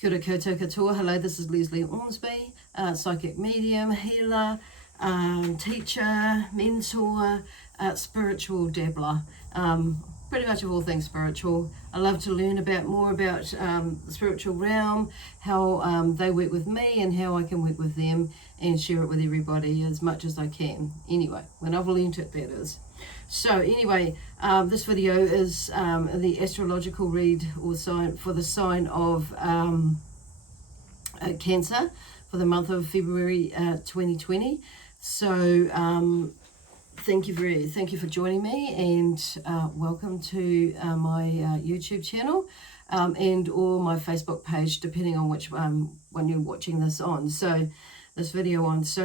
Kia ora koutou katoa. Hello, this is Lesley Ormsby, psychic medium, healer, teacher, mentor, spiritual dabbler. Pretty much of all things spiritual. I love to learn more about the spiritual realm, how they work with me and how I can work with them and share it with everybody as much as I can. Anyway, when I've learned it, that is. So anyway, this video is the astrological read or sign for the sign of Cancer for the month of February 2020. So thank you for joining me, and welcome to my YouTube channel and or my Facebook page, depending on which one you're watching this on. So this video on. So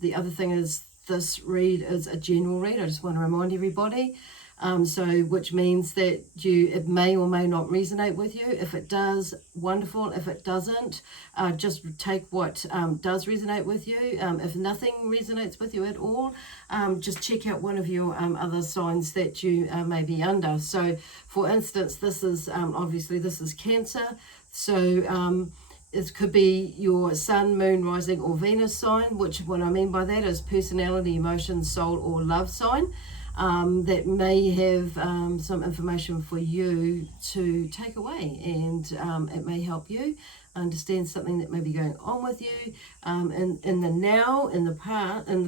the other thing is, this read is a general read. I just want to remind everybody. Which means that it may or may not resonate with you. If it does, wonderful. If it doesn't, just take what does resonate with you. If nothing resonates with you at all, just check out one of your other signs that you may be under. So, for instance, this is obviously this is Cancer. So it could be your Sun, Moon, Rising, or Venus sign. Which what I mean by that is personality, emotion, soul, or love sign. That may have some information for you to take away, and it may help you understand something that may be going on with you in the now, in the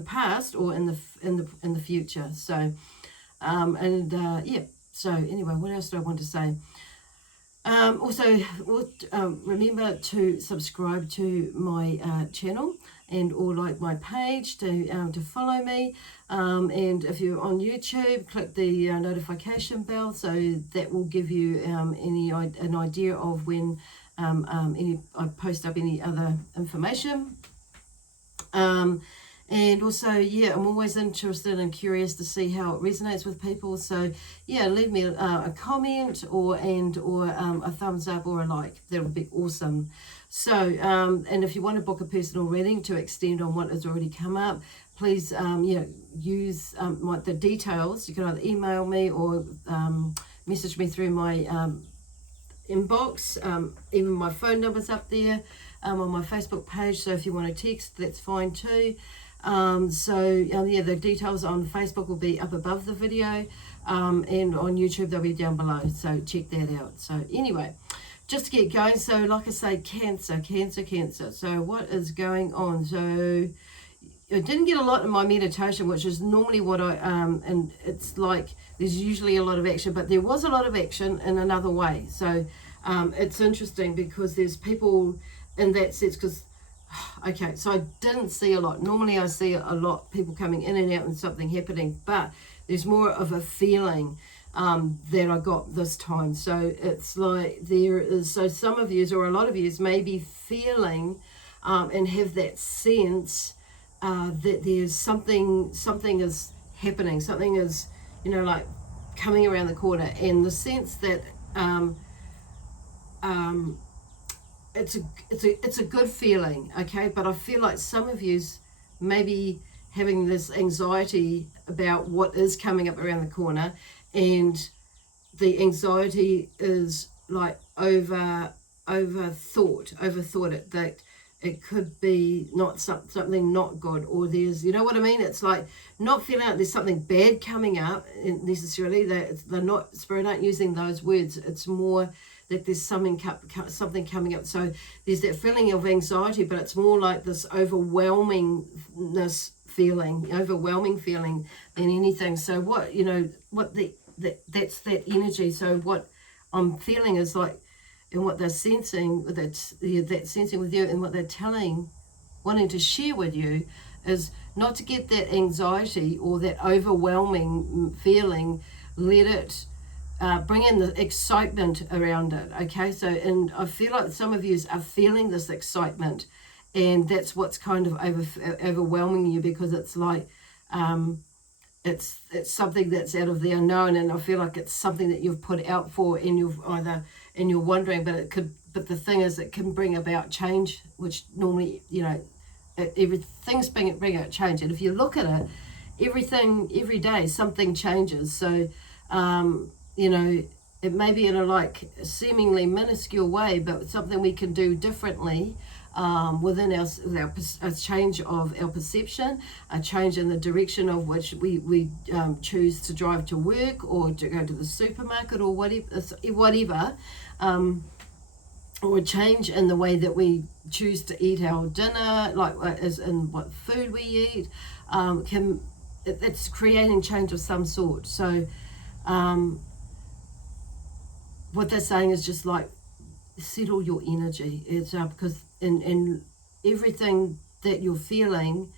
past, or in the future. So yeah. So anyway, what else do I want to say? Also, remember to subscribe to my channel and or like my page to follow me. And if you're on YouTube, click the notification bell, so that will give you an idea of when I post up any other information. And also, yeah, I'm always interested and curious to see how it resonates with people. So, yeah, leave me a comment or a thumbs up or a like. That would be awesome. So, and if you want to book a personal reading to extend on what has already come up, please, use the details. You can either email me or message me through my inbox. Even my phone number's up there on my Facebook page. So if you want to text, that's fine too. The details on Facebook will be up above the video, and on YouTube they'll be down below, so check that out. So anyway, just to get going, so like I say, Cancer. So what is going on? So I didn't get a lot in my meditation, which is normally what and it's like there's usually a lot of action, but there was a lot of action in another way. So it's interesting because there's people in that sense, because okay, so I didn't see a lot. Normally I see a lot, people coming in and out and something happening, but there's more of a feeling that I got this time. So it's like there is, so some of you or a lot of you may be feeling and have that sense that there's something is happening, something is, like coming around the corner, and the sense that it's a good feeling, okay? But I feel like some of you's maybe having this anxiety about what is coming up around the corner, and the anxiety is like overthought it, that it could be not something not good, or there's, you know what I mean? It's like not feeling like there's something bad coming up necessarily. They're not, Spirit aren't using those words. It's more that there's something coming up. So there's that feeling of anxiety, but it's more like this overwhelming feeling than anything. So that's that energy. So what I'm feeling is like, and what they're sensing, that sensing with you, and what they're wanting to share with you, is not to get that anxiety or that overwhelming feeling. Let it bring in the excitement around it, okay? So, and I feel like some of you are feeling this excitement, and that's what's kind of overwhelming you, because it's like it's something that's out of the unknown, and I feel like it's something that you've put out for, and you're wondering, but the thing is, it can bring about change, which normally, everything's bring about change. And if you look at it, every day something changes. So it may be in a like seemingly minuscule way, but something we can do differently within a change of our perception, a change in the direction of which we choose to drive to work or to go to the supermarket or whatever, or a change in the way that we choose to eat our dinner, like as in what food we eat, it's creating change of some sort. So what they're saying is just like settle your energy. It's because in everything that you're feeling,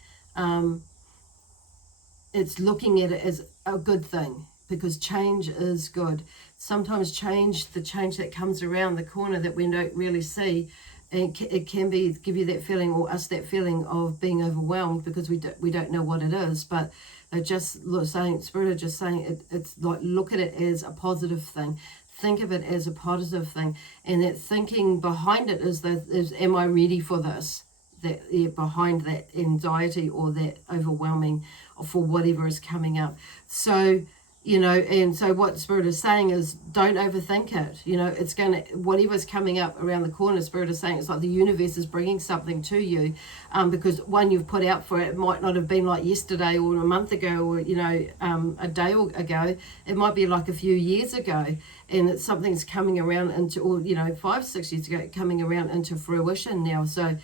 it's looking at it as a good thing, because change is good. Sometimes the change that comes around the corner that we don't really see, it can give you that feeling, or us that feeling of being overwhelmed because we don't know what it is. But they're just saying, Spirit are just saying, it's like, look at it as a positive thing. Think of it as a positive thing, and that thinking behind it is am I ready for this? Behind that anxiety or that overwhelming for whatever is coming up. So, and so what Spirit is saying is, don't overthink it. It's whatever's coming up around the corner, Spirit is saying, it's like the universe is bringing something to you, because one you've put out for it might not have been like yesterday or a month ago or, a day ago. It might be like a few years ago, and something's coming around into, or, 5-6 years ago, coming around into fruition now. So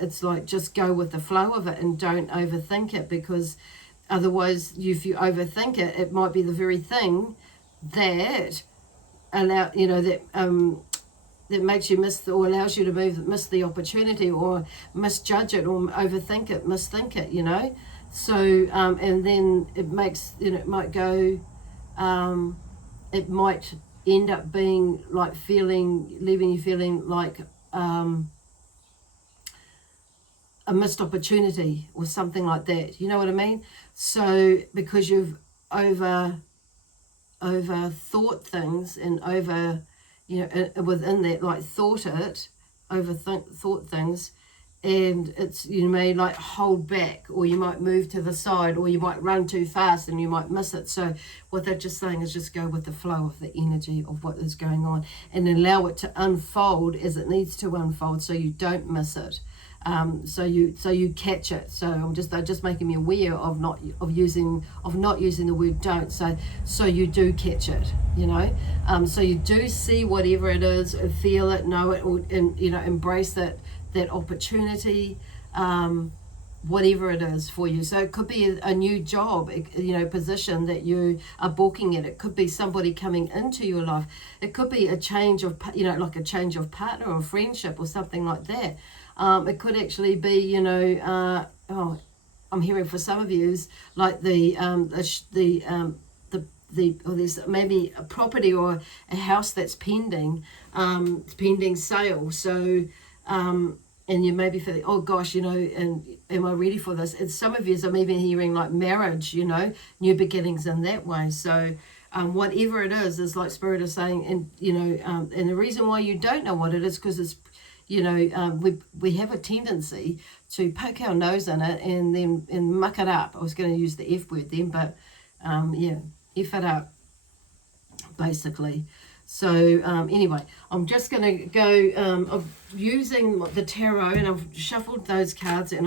it's like, just go with the flow of it and don't overthink it, because otherwise, if you overthink it, it might be the very thing that that makes you or allows you to miss the opportunity, or misjudge it, or overthink it, misthink it. So and then it makes, it might go, it might end up being like leaving you feeling like a missed opportunity or something like that. You know what I mean? So because you've over thought things, and within that, like thought things, and it's, you may like hold back, or you might move to the side, or you might run too fast and you might miss it. So what they're just saying is, just go with the flow of the energy of what is going on, and allow it to unfold as it needs to unfold, so you don't miss it. So you catch it. So they're just making me aware of not using the word don't. So you do catch it, so you do see whatever it is, feel it, know it, or embrace that opportunity, whatever it is for you. So it could be a new job, position that you are balking at. It could be somebody coming into your life. It could be a change of, like a change of partner or friendship or something like that. It could actually be, I'm hearing for some of you is like there's maybe a property or a house that's pending sale. So, and you may be feeling, oh gosh, and am I ready for this? And some of you are maybe hearing like marriage, new beginnings in that way. So, whatever it is like Spirit is saying, and and the reason why you don't know what it is, because it's, we have a tendency to poke our nose in it and muck it up. I was going to use the F word then, but F it up, basically. So anyway, I'm just going to go, I'm using the tarot, and I've shuffled those cards, and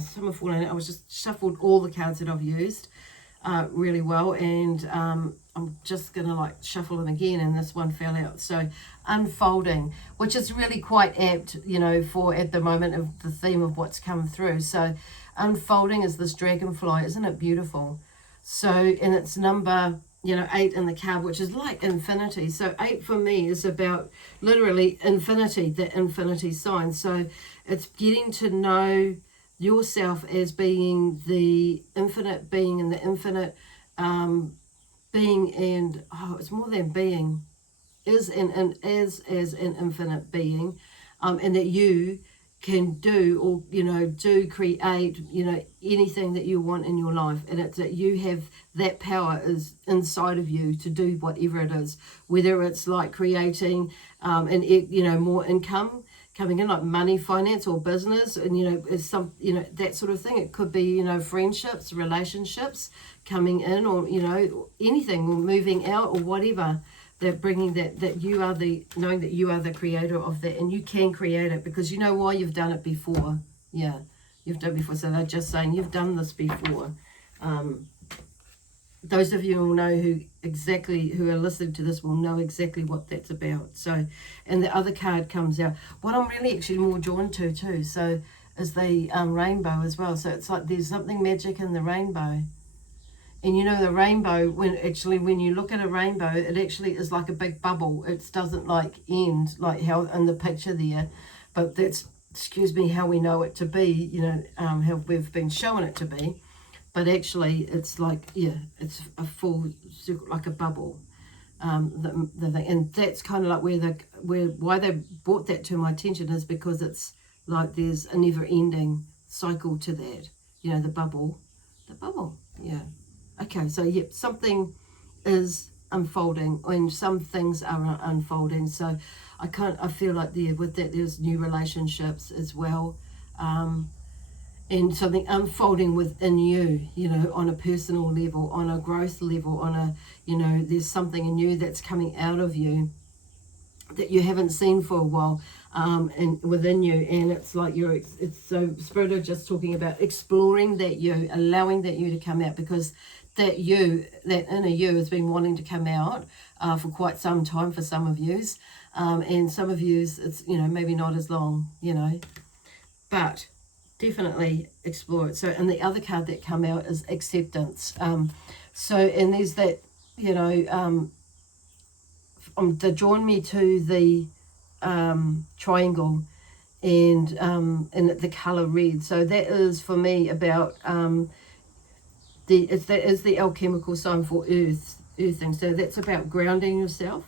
some have fallen out. I was just shuffled all the cards that I've used really well, and I'm just going to like shuffle them again, and this one fell out. So unfolding, which is really quite apt, for at the moment of the theme of what's come through. So unfolding is this dragonfly. Isn't it beautiful? So, and it's number 8 in the card, which is like infinity. So 8 for me is about literally infinity, the infinity sign. So it's getting to know yourself as being the infinite being, and the infinite being, and it's more than being, is and as an infinite being, and that you can do, or do create anything that you want in your life, and it's that you have that power is inside of you to do whatever it is, whether it's like creating more income coming in, like money, finance, or business, and is some that sort of thing. It could be friendships, relationships coming in, or anything, or moving out, or whatever. that bringing that you are the, knowing that you are the creator of that, and you can create it because you know why, you've done it before. Yeah, you've done it before. So they're just saying you've done this before. Those of you who know who are listening to this will know exactly what that's about. So, and the other card comes out. What I'm really actually more drawn to too, so is the rainbow as well. So it's like there's something magic in the rainbow. And you know the rainbow, when you look at a rainbow, it actually is like a big bubble. It doesn't like end, like how in the picture there. But that's, excuse me, how we know it to be, you know, how we've been shown it to be. But actually, it's like, yeah, it's a full circle, like a bubble. The thing, and that's kind of like why they brought that to my attention is because it's like there's a never-ending cycle to that. You know, the bubble, yeah. Okay, so yep, something is unfolding, and some things are unfolding. So I feel like with that there's new relationships as well. And something unfolding within you, you know, on a personal level, on a growth level, on a, you know, there's something in you that's coming out of you that you haven't seen for a while, and within you, and it's like it's so Spirit are just talking about exploring that you, allowing that you to come out, because that inner you has been wanting to come out for quite some time for some of yous, and some of yous it's, you know, maybe not as long, you know, but definitely explore it. So, and the other card that come out is acceptance. So, and there's that, you know, they're drawing me to the triangle and the color red. So that is for me about that is the alchemical sign for earthing. So that's about grounding yourself.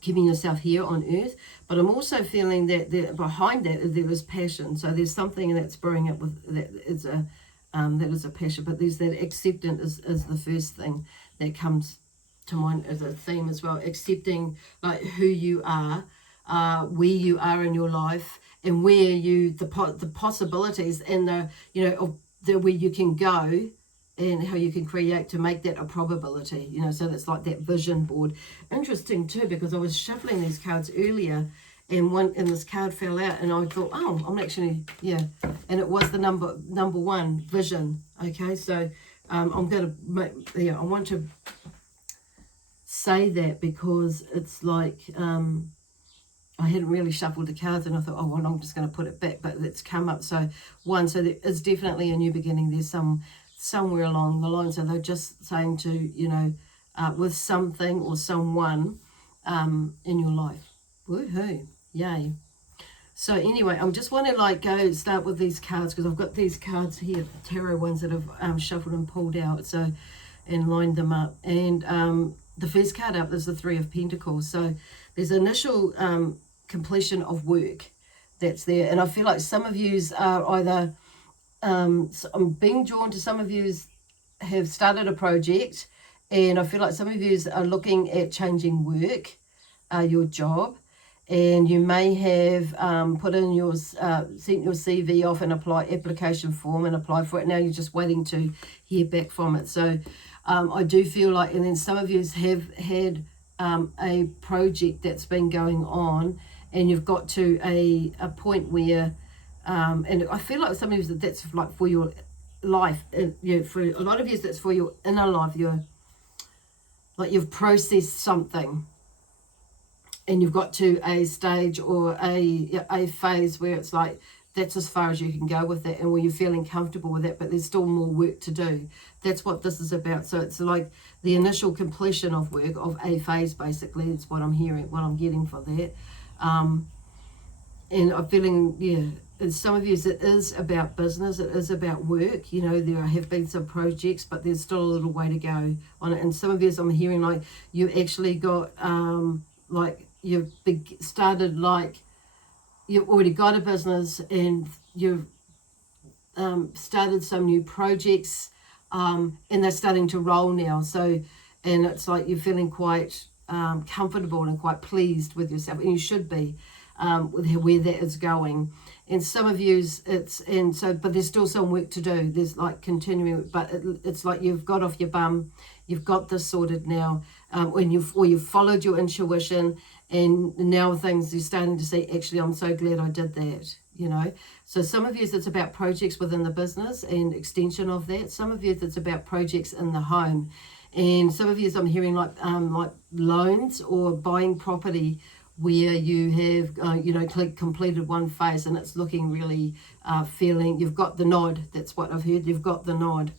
Keeping yourself here on earth, but I'm also feeling that behind that there is passion. So there's something that's brewing up with that is a passion, but there's that acceptance is the first thing that comes to mind as a theme as well. Accepting like who you are, where you are in your life, and where you the possibilities and the, you know, of where you can go, and how you can create to make that a probability, you know. So that's like that vision board. Interesting too, because I was shuffling these cards earlier, and this card fell out, and I thought, oh, I'm actually, yeah, and it was the number one, vision. Okay, so I'm going to, yeah, I want to say that because it's like I hadn't really shuffled the cards, and I thought, oh, well, I'm just going to put it back, but it's come up. So so there is definitely a new beginning. There's somewhere along the line. So they're just saying to, you know, with something or someone in your life. Woohoo. Yay. So anyway, I'm just want to start with these cards, because I've got these cards here, tarot ones that I've shuffled and pulled out, so, and lined them up. And the first card up is the Three of Pentacles. So there's initial completion of work that's there. And I feel like some of yous are either so I'm being drawn to some of you have started a project, and I feel like some of you are looking at changing work, your job, and you may have put in sent your CV off and application form and applied for it. Now you're just waiting to hear back from it. So I do feel like, and then some of you have had a project that's been going on, and you've got to a point where and I feel like some of you that's like for your life, you know, for a lot of you that's for your inner life. You've processed something, and you've got to a stage or a phase where it's like that's as far as you can go with it, and where you're feeling comfortable with it, but there's still more work to do. That's what this is about. So it's like the initial completion of work of a phase, basically. It's what I'm hearing, what I'm getting for that. And I'm feeling, yeah, and some of you, it is about business, it is about work. You know, there have been some projects, but there's still a little way to go on it. And some of you, I'm hearing like you actually got, like you've started, like you've already got a business, and you've started some new projects, and they're starting to roll now. So, and it's like you're feeling quite comfortable and quite pleased with yourself, and you should be. where that is going. And some of yous, but there's still some work to do. There's like continuing, but it's like you've got off your bum, you've got this sorted now, you've followed your intuition, and now things you're starting to see, actually, I'm so glad I did that, you know. So some of you, it's about projects within the business and extension of that. Some of you, it's about projects in the home. And some of you, I'm hearing like loans or buying property where you have, completed one phase and it's looking really feeling, you've got the nod. That's what I've heard. You've got the nod,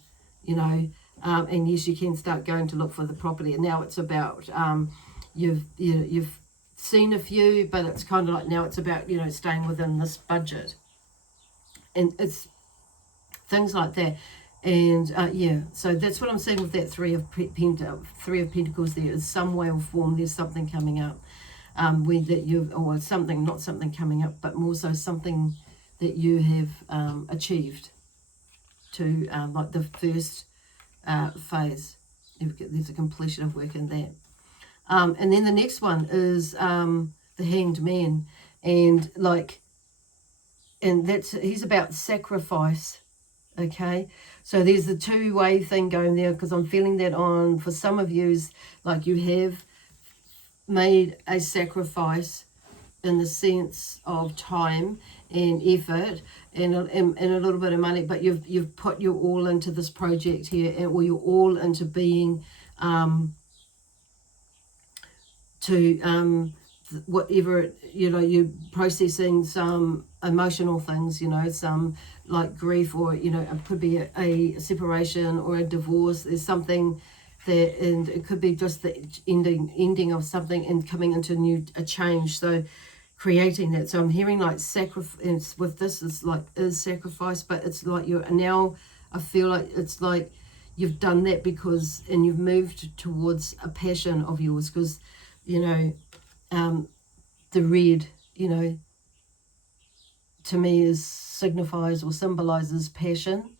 you know. And yes, you can start going to look for the property. And now it's about, you've seen a few, but it's kind of like now it's about, staying within this budget. And it's things like that. And so that's what I'm saying with that Three of Pentacles. There is some way or form, there's something coming up. Or something, not something coming up, but more so something that you have achieved to like the first phase. There's a completion of work in that. And then the next one is the Hanged Man, and he's about sacrifice. Okay, so there's the two-way thing going there, because I'm feeling that for some of yous, like you have made a sacrifice in the sense of time and effort and a little bit of money, but you've put your all into this project here, or you're all into being whatever, you're processing some emotional things, some like grief, or it could be a separation or a divorce. There's something there, and it could be just the ending of something and coming into a change. So creating that. So I'm hearing like sacrifice with this is sacrifice, but it's like I feel like it's like you've done that and you've moved towards a passion of yours, because the red, to me signifies or symbolizes passion,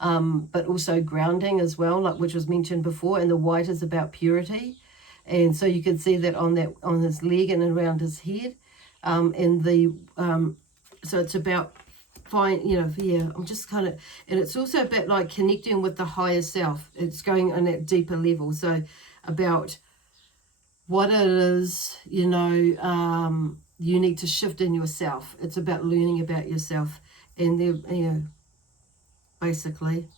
but also grounding as well, like which was mentioned before. And the white is about purity, and so you can see that on his leg and around his head, so it's about I'm just kind of, and it's also about like connecting with the higher self. It's going on that deeper level. So about what it is, you need to shift in yourself. It's about learning about yourself, and basically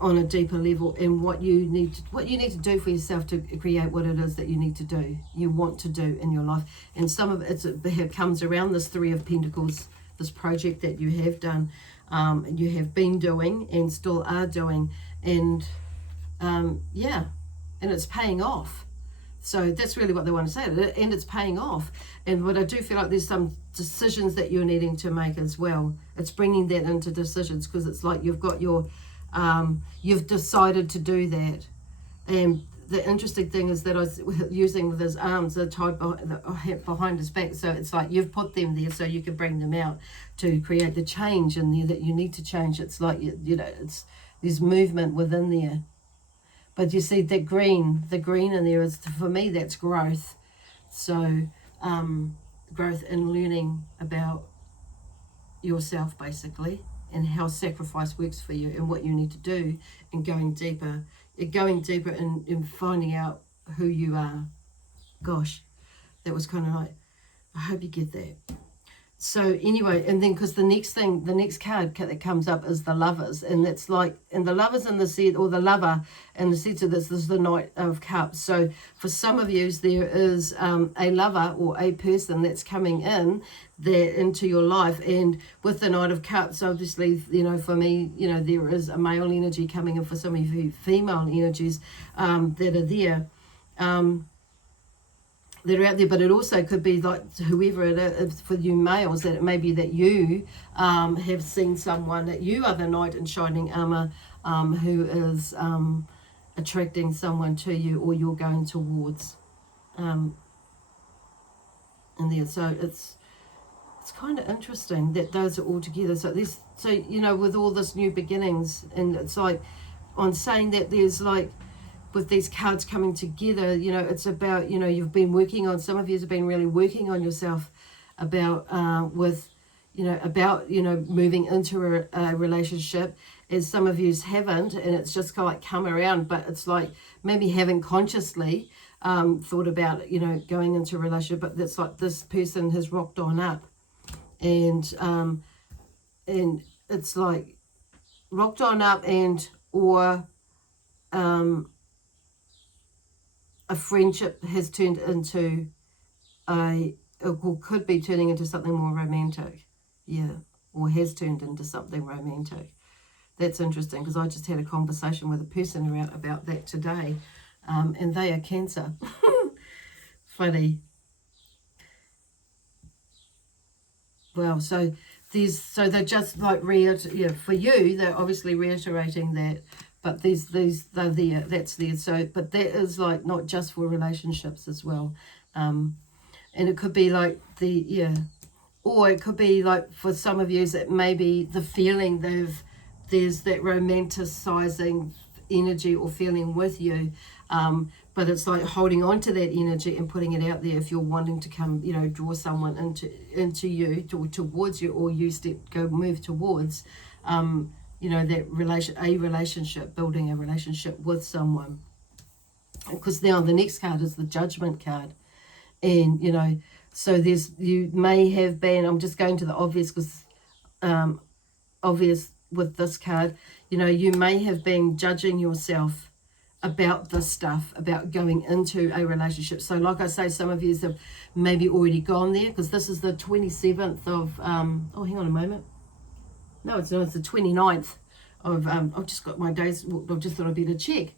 on a deeper level, and what you need to do for yourself to create what it is that you want to do in your life. And some of it comes around this Three of Pentacles, this project that you have done, you have been doing and still are doing, and and it's paying off. So that's really what they want to say, and it's paying off. And what I do feel like there's some decisions that you're needing to make as well. It's bringing that into decisions, because it's like you've got your you've decided to do that. And the interesting thing is that I was using with his arms, they're tied behind his back, so it's like you've put them there so you can bring them out to create the change in there that you need to change. It's like there's movement within there. But you see that the green in there is, for me, that's growth. So growth and learning about yourself, basically, and how sacrifice works for you and what you need to do, and going deeper and finding out who you are. Gosh, that was kind of like, I hope you get that. So anyway, and then because the next card that comes up is the Lovers, and that's like, and the Lovers in the set, or the lover in the sense of this is the Knight of Cups. So for some of you, there is a lover or a person that's coming into your life, and with the Knight of Cups, obviously, for me, there is a male energy coming in. For some of you, female energies that are there. That are out there, but it also could be like whoever it is for you males, that it may be that you have seen someone, that you are the knight in shining armor, who is attracting someone to you, or you're going towards and there. So it's kind of interesting that those are all together. So with all this new beginnings, and it's like on saying that there's like with these cards coming together, you know, it's about, you know, you've been working on, some of you have been really working on yourself about, moving into a relationship, as some of yous haven't, and it's just kind of like come around, but it's like maybe haven't consciously thought about, you know, going into a relationship, but it's like this person has rocked on up, and it's like rocked on up, and or a friendship has turned into or could be turning into something more romantic, yeah, or has turned into something romantic. That's interesting, because I just had a conversation with a person about that today, and they are Cancer. Funny. Well, so they're just like for you, they're obviously reiterating that, but they're there, that's there. So, but that is like not just for relationships as well, and it could be like or it could be like for some of you that maybe the feeling there's that romanticizing energy or feeling with you, but it's like holding on to that energy and putting it out there if you're wanting to come, you know, draw someone into you, towards you, or you move towards, you know, that relationship, building a relationship with someone. Because now the next card is the Judgment card, and you know, so you may have been, I'm just going to the obvious, because obvious with this card, you know, you may have been judging yourself about this stuff, about going into a relationship. So like I say, some of you have maybe already gone there, because this is the 27th of, oh, hang on a moment. No, it's not, it's the 29th of, I've just got my days, I just thought I'd better check.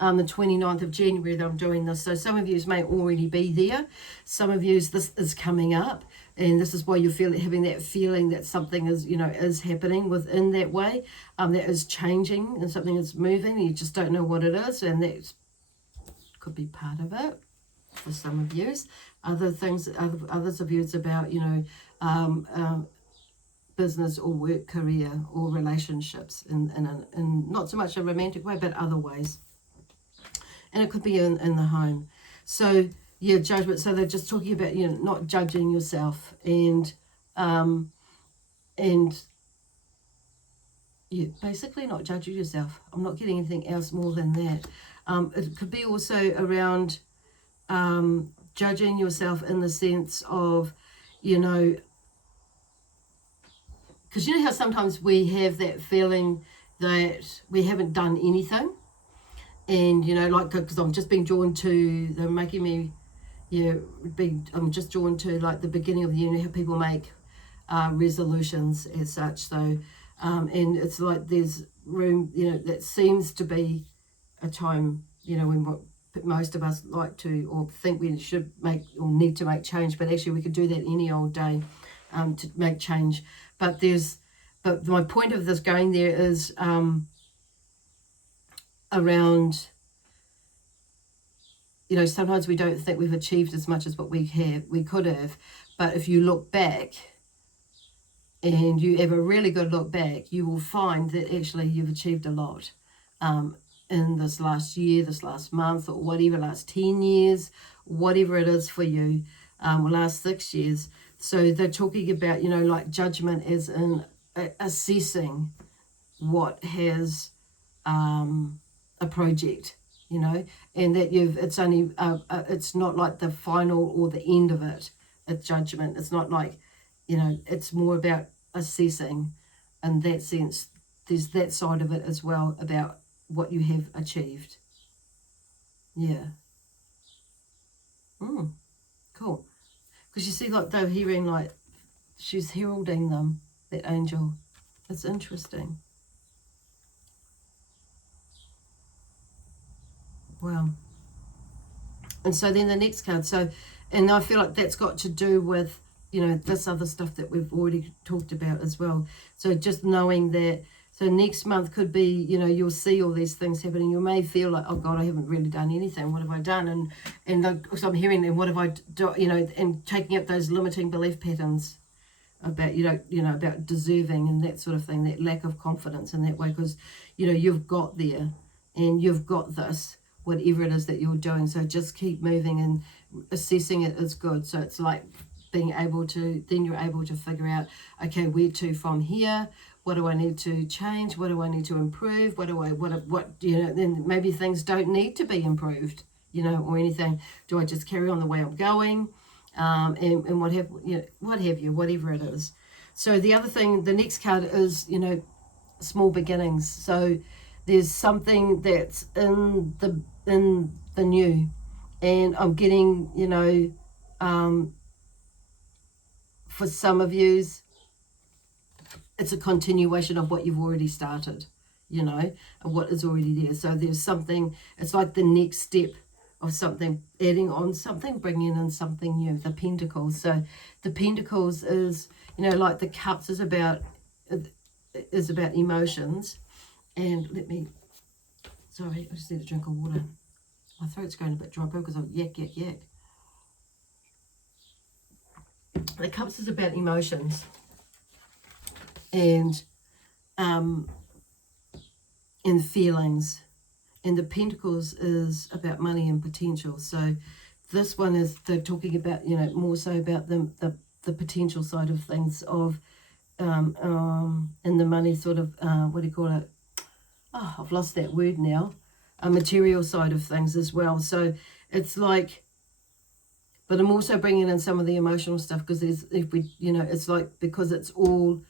The 29th of January that I'm doing this. So some of you may already be there. Some of you, this is coming up, and this is why you're having that feeling that something is, you know, is happening within that way, that is changing, and something is moving, and you just don't know what it is, and that could be part of it for some of you. Others of you, it's about, you know, business or work, career, or relationships, in not so much a romantic way, but other ways. And it could be in the home. So, yeah, judgment. So they're just talking about, you know, not judging yourself, and yeah, basically not judging yourself. I'm not getting anything else more than that. It could be also around judging yourself in the sense of, you know, because you know how sometimes we have that feeling that we haven't done anything. And, you know, like, because I'm just being drawn to, they're making me, I'm just drawn to, like, the beginning of the year, you know, how people make resolutions as such. So, and it's like there's room, you know, that seems to be a time, you know, when most of us like to, or think we should make, or need to make change, but actually we could do that any old day to make change. But my point of this going there is, around, you know, sometimes we don't think we've achieved as much as what we could have, but if you look back, and you have a really good look back, you will find that actually you've achieved a lot in this last year, this last month, or whatever, last 10 years, whatever it is for you, last 6 years. So they're talking about, you know, like judgment as in assessing what has a project, you know, and that it's only it's not like the final or the end of it. It's judgment. It's not like, you know, it's more about assessing. In that sense, there's that side of it as well, about what you have achieved. Yeah. Cool. Because you see, like, they're hearing, like, she's heralding them, that angel. It's interesting. Wow. And so then the next card, so, and I feel like that's got to do with, you know, this other stuff that we've already talked about as well. So just knowing that, so next month could be, you know, you'll see all these things happening. You may feel like, oh God, I haven't really done anything. What have I done? And so I'm hearing, and what have I done, you know, and taking up those limiting belief patterns about, you know, about deserving and that sort of thing, that lack of confidence in that way, because, you know, you've got there and you've got this. whatever it is that you're doing. So just keep moving, and assessing it is good. So it's like being able to, then you're able to figure out, okay, where to from here? What do I need to change? What do I need to improve? What, you know, then maybe things don't need to be improved, you know, or anything. Do I just carry on the way I'm going? And what have you, whatever it is. So the other thing, the next card is, you know, small beginnings. So there's something that's in the new, and I'm getting, you know, for some of yous, it's a continuation of what you've already started, you know, and what is already there. So there's something, it's like the next step of something, adding on something, bringing in something new, the Pentacles. So the Pentacles is, you know, like the Cups is about emotions. And let me, sorry, I just need a drink of water. My throat's going a bit dry because I'm yak. The Cups is about emotions and feelings, and the Pentacles is about money and potential. So this one is, they're talking about, you know, more so about the potential side of things, of and the money sort of, what do you call it? Oh, I've lost that word now. A material side of things as well. So it's like, but I'm also bringing in some of the emotional stuff, because there's, if we, you know, it's like, because it's all,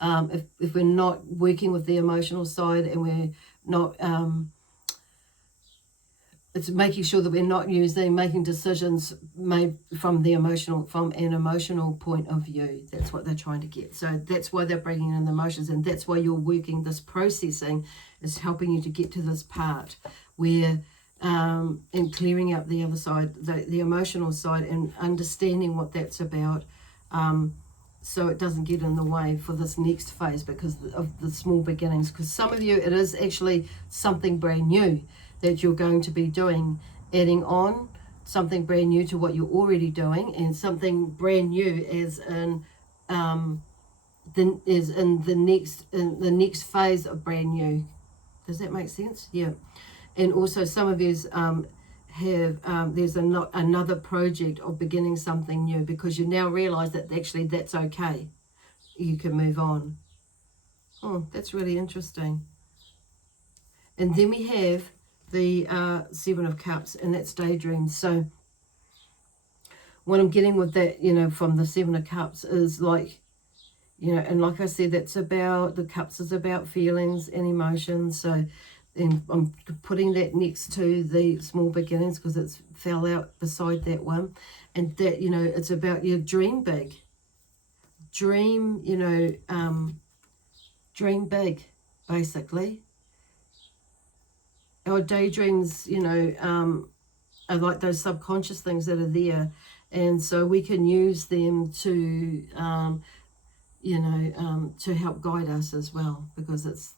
if we're not working with the emotional side, and we're not, it's making sure that we're not making decisions made from an emotional point of view. That's what they're trying to get. So that's why they're bringing in the emotions, and that's why you're working, this processing is helping you to get to this part where, and clearing out the other side, the emotional side, and understanding what that's about, so it doesn't get in the way for this next phase, because of the small beginnings. Because some of you, it is actually something brand new that you're going to be doing, adding on something brand new to what you're already doing, and something brand new as in the next phase of brand new. Does that make sense? Yeah. And also some of you have, there's another project of beginning something new, because you now realize that actually that's okay. You can move on. Oh, that's really interesting. And then we have the Seven of Cups, and that's daydreams. So what I'm getting with that, you know, from the Seven of Cups is like, you know, and like I said, that's about, the Cups is about feelings and emotions. So and I'm putting that next to the small beginnings, because it's fell out beside that one. And that, you know, it's about your dream big. Dream, you know, dream big, basically. Our daydreams, you know, are like those subconscious things that are there. And so we can use them to, you know, to help guide us as well, because it's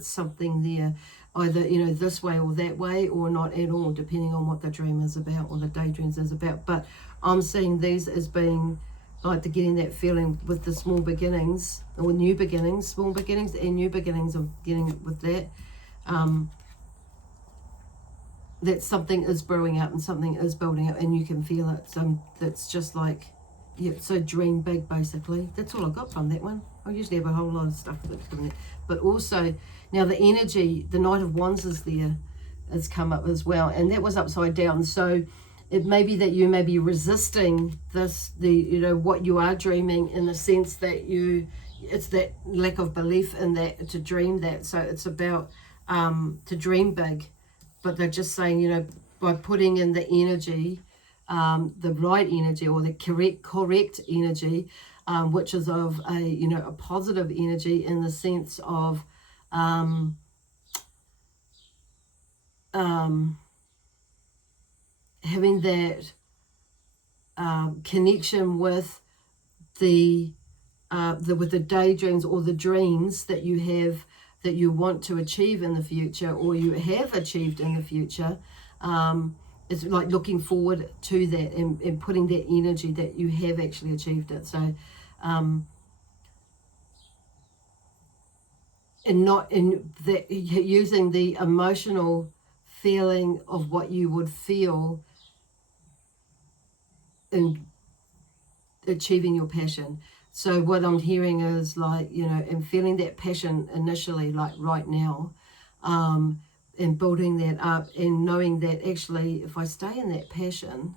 something there, either, you know, this way or that way, or not at all, depending on what the dream is about, or the daydreams is about. But I'm seeing these as being like the getting that feeling with the small beginnings, or new beginnings, small beginnings and new beginnings, of getting it with that. That something is brewing up and something is building up, and you can feel it. So that's just like, yeah, so dream big, basically. That's all I got from that one. I usually have a whole lot of stuff that's from that. But also, now the energy, the Knight of Wands is there, has come up as well. And that was upside down. So it may be that you may be resisting this, you know, what you are dreaming, in the sense that it's that lack of belief in that, to dream that. So it's about to dream big. But they're just saying, you know, by putting in the energy, the right energy, or the correct energy, which is of a, you know, a positive energy, in the sense of having that connection with the daydreams, or the dreams that you have, that you want to achieve in the future, or you have achieved in the future. It's like looking forward to that, and putting that energy that you have actually achieved it. So and not in that, using the emotional feeling of what you would feel in achieving your passion. So what I'm hearing is like, you know, and feeling that passion initially, like right now, and building that up and knowing that actually if I stay in that passion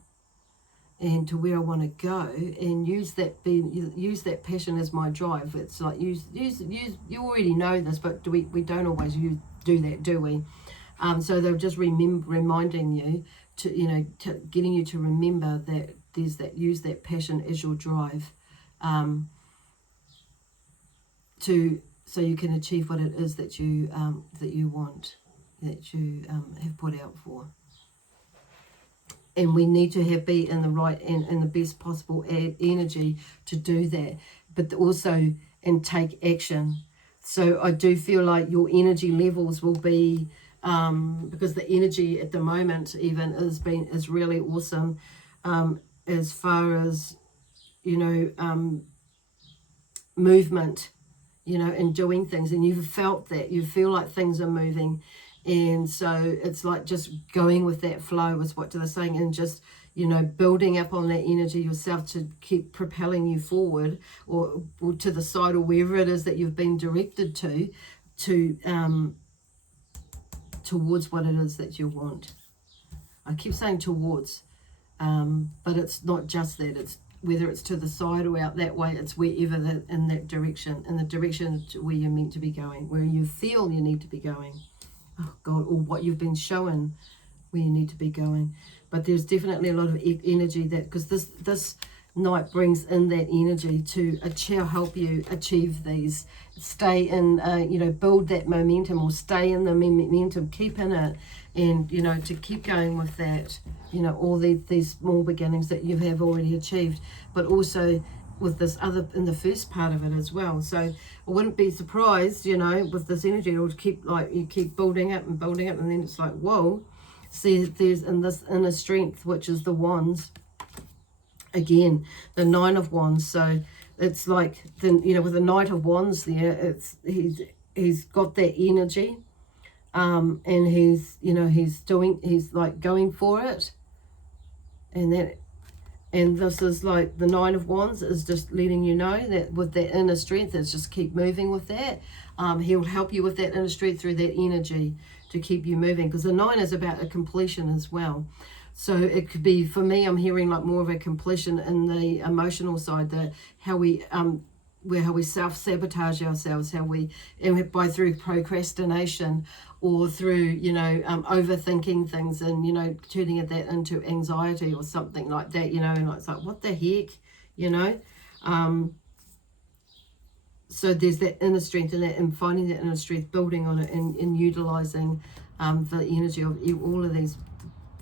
and to where I want to go and use that passion as my drive. It's like use you already know this, but we don't always do that, do we? So they're just reminding you to, you know, getting you to remember that there's that, use that passion as your drive, so you can achieve what it is that you want, that you have put out for. And we need to be in the right and in the best possible energy to do that, but also and take action. So I do feel like your energy levels will be, because the energy at the moment even is really awesome, as far as, you know, movement, you know, and doing things, and you've felt that, you feel like things are moving, and so it's like just going with that flow is what they're saying, and just, you know, building up on that energy yourself to keep propelling you forward, or to the side, or wherever it is that you've been directed to towards what it is that you want. I keep saying towards, but it's not just that. It's whether it's to the side or out that way, it's wherever in that direction, in the direction where you're meant to be going, where you feel you need to be going. Oh God, or what you've been shown where you need to be going. But there's definitely a lot of energy that, because this night brings in that energy to help you achieve these, stay in, you know, build that momentum, or stay in the momentum, keep in it, and, you know, to keep going with that, you know, all these small beginnings that you have already achieved, but also with this other, in the first part of it as well. So I wouldn't be surprised, you know, with this energy, it'll keep, like, you keep building up, and then it's like, whoa. See, there's in this inner strength, which is the wands, again, the Nine of Wands. So it's like, the, you know, with the Knight of Wands there, it's he's got that energy, and he's, you know, he's like going for it, and this is like the Nine of Wands is just letting you know that with that inner strength, it's just keep moving with that. He'll help you with that inner strength through that energy to keep you moving, because the Nine is about a completion as well. So it could be, for me, I'm hearing like more of a completion in the emotional side, that how we self-sabotage ourselves, by through procrastination, or through, you know, overthinking things, and, you know, turning that into anxiety or something like that, you know, and it's like, what the heck, you know. So there's that inner strength, and finding that inner strength, building on it, and utilizing the energy of all of these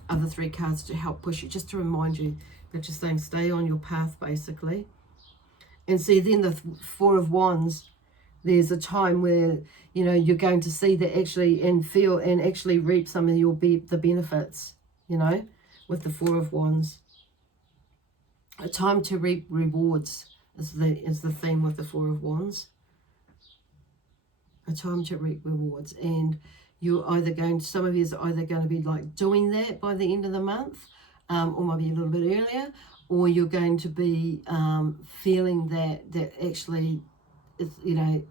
other three cards to help push you, just to remind you that you're saying stay on your path, basically. And see, then the Four of Wands, there's a time where, you know, you're going to see that actually, and feel and actually reap some of the benefits, you know, with the Four of Wands. A time to reap rewards is the theme with the Four of Wands. A time to reap rewards, and some of you are either going to be like doing that by the end of the month, or maybe a little bit earlier, or you're going to be feeling that actually, it's, you know,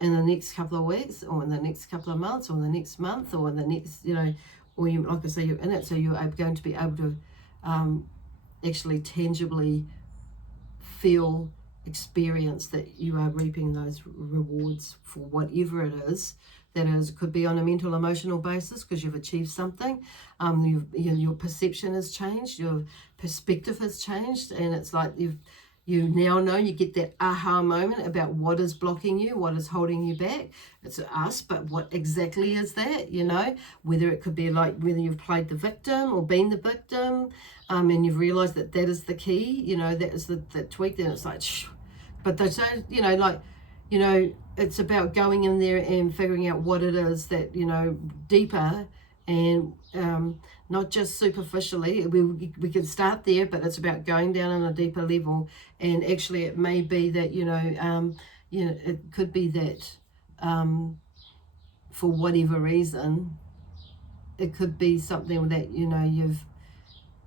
in the next couple of weeks, or in the next couple of months, or in the next month, or in the next, you know, or you, like I say, you're in it, so you're going to be able to actually tangibly experience that you are reaping those rewards for whatever it is. That is, could be on a mental, emotional basis, because you've achieved something. Your perception has changed, your perspective has changed, and it's like you now know, you get that aha moment about what is blocking you, what is holding you back. It's us, but what exactly is that, you know? Whether it could be like, whether you've played the victim or been the victim, and you've realized that is the key, you know, that is the tweak, then it's like, shh. But they say, you know, like, you know, it's about going in there and figuring out what it is that, you know, deeper, and not just superficially. We can start there, but it's about going down on a deeper level. And actually, it may be that, you know, it could be that for whatever reason, it could be something that, you know, you've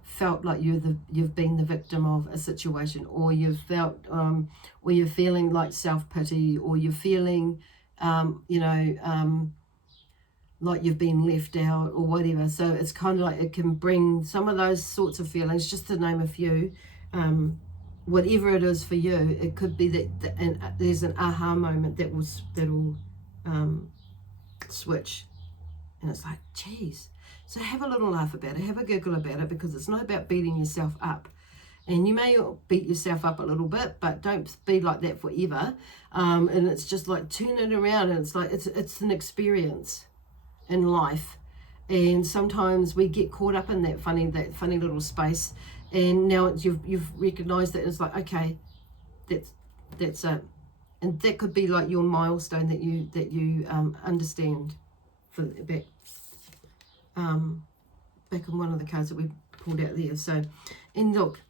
felt like you've been the victim of a situation, or you've felt, or you're feeling like self-pity, or you're feeling, you know, like you've been left out or whatever. So it's kind of like it can bring some of those sorts of feelings, just to name a few. Whatever it is for you, it could be that and there's an aha moment that'll switch, and it's like, geez. So have a little laugh about it, have a giggle about it, because it's not about beating yourself up. And you may beat yourself up a little bit, but don't be like that forever. And it's just like turn it around, and it's like it's an experience in life. And sometimes we get caught up in that funny little space, and now you've recognized that. It's like, okay, that's it. And that could be like your milestone that you understand for back in one of the cards that we pulled out there. So, and look,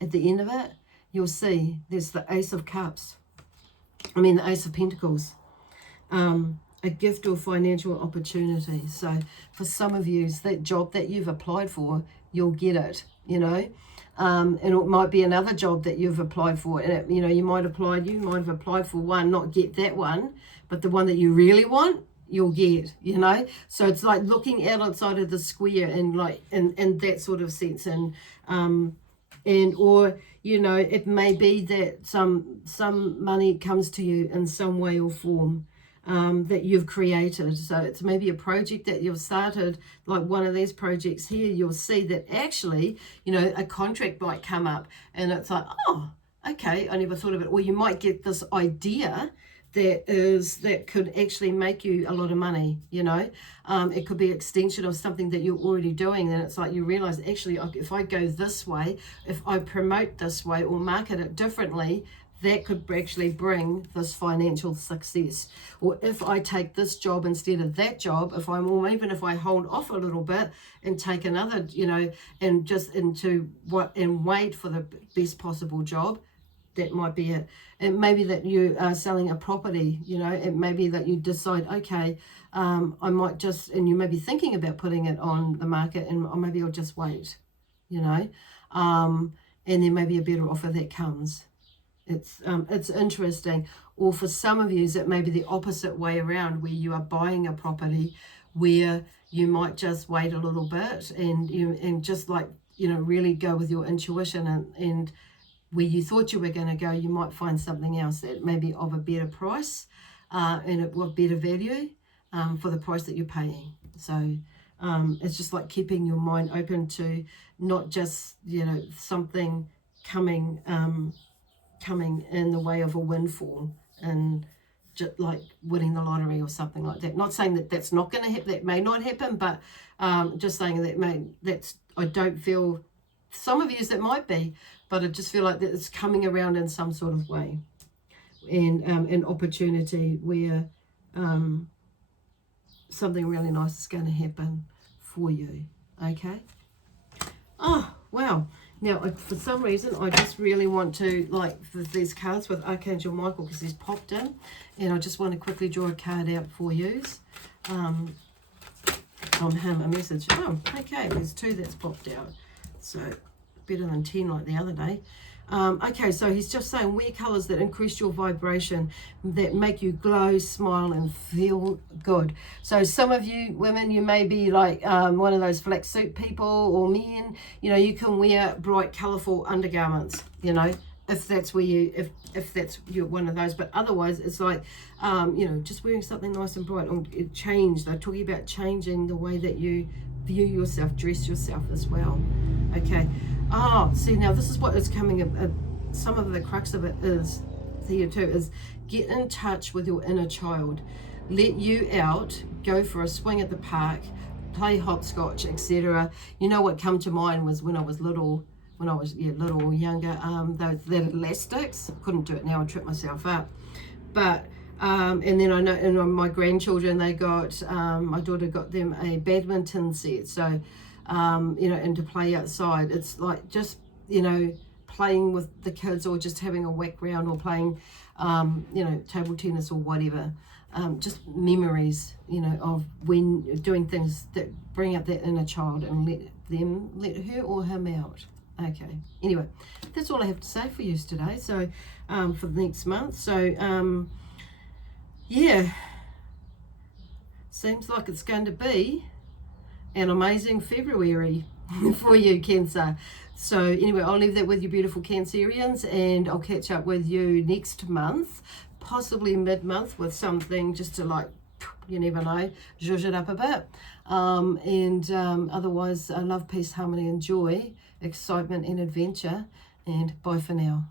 at the end of it, you'll see there's the Ace of Cups. The Ace of Pentacles. A gift or financial opportunity. So for some of you, that job that you've applied for, you'll get it, you know. And it might be another job that you've applied for, and it, you know, you might have applied for one, not get that one, but the one that you really want, you'll get, you know. So it's like looking out outside of the square, and like in that sort of sense. And or, you know, it may be that some money comes to you in some way or form, that you've created. So it's maybe a project that you've started, like one of these projects here. You'll see that actually, you know, a contract might come up, and it's like, oh, okay, I never thought of it. Or you might get this idea that could actually make you a lot of money, you know. It could be an extension of something that you're already doing, and it's like you realize, actually, if I go this way, if I promote this way or market it differently, that could actually bring this financial success. Or if I take this job instead of that job, even if I hold off a little bit and take another, you know, and just and wait for the best possible job, that might be it. It may be that you are selling a property, you know. It may be that you decide, okay, I might just, and you may be thinking about putting it on the market, or maybe I'll just wait, you know, and there may be a better offer that comes. It's interesting. Or for some of you, it may be the opposite way around, where you are buying a property where you might just wait a little bit, and just like, you know, really go with your intuition, and where you thought you were going to go, you might find something else that may be of a better price, and it will better value for the price that you're paying. So it's just like keeping your mind open to not just, you know, something coming in the way of a windfall, and just like winning the lottery or something like that. Not saying that that's not going to happen, that may not happen, but just saying that I don't feel, some of you that might be, but I just feel like that it's coming around in some sort of way, and an opportunity where something really nice is going to happen for you. Okay. Oh, wow. Now, for some reason, I just really want to, like, for these cards with Archangel Michael, because he's popped in, and I just want to quickly draw a card out for you. From him, a message. Oh, okay, there's 2 that's popped out. So, better than 10 like the other day. Okay, so he's just saying, wear colours that increase your vibration, that make you glow, smile, and feel good. So some of you women, you may be like one of those flax suit people, or men, you know, you can wear bright, colourful undergarments, you know, if that's where you, if that's you're one of those. But otherwise, it's like, you know, just wearing something nice and bright. Or change. They're talking about changing the way that you view yourself, dress yourself as well. Okay. Oh, see, now this is what is coming. Some of the crux of it is here too, is get in touch with your inner child. Let you out, go for a swing at the park, play hopscotch, etc. You know what come to mind was when I was little, little or younger, that elastics. I couldn't do it now, I'd trip myself up. But and then I know, and my grandchildren, they got, my daughter got them a badminton set. So you know, and to play outside, it's like just, you know, playing with the kids, or just having a whack round, or playing, you know, table tennis or whatever. just memories, you know, of when doing things that bring up that inner child and let her or him out. Okay, anyway, that's all I have to say for you today. So for the next month. So yeah, seems like it's going to be an amazing February for you, Cancer. So anyway, I'll leave that with you, beautiful Cancerians, and I'll catch up with you next month, possibly mid-month, with something just to, like, you never know, zhuzh it up a bit. Otherwise, love, peace, harmony, and joy, excitement and adventure, and bye for now.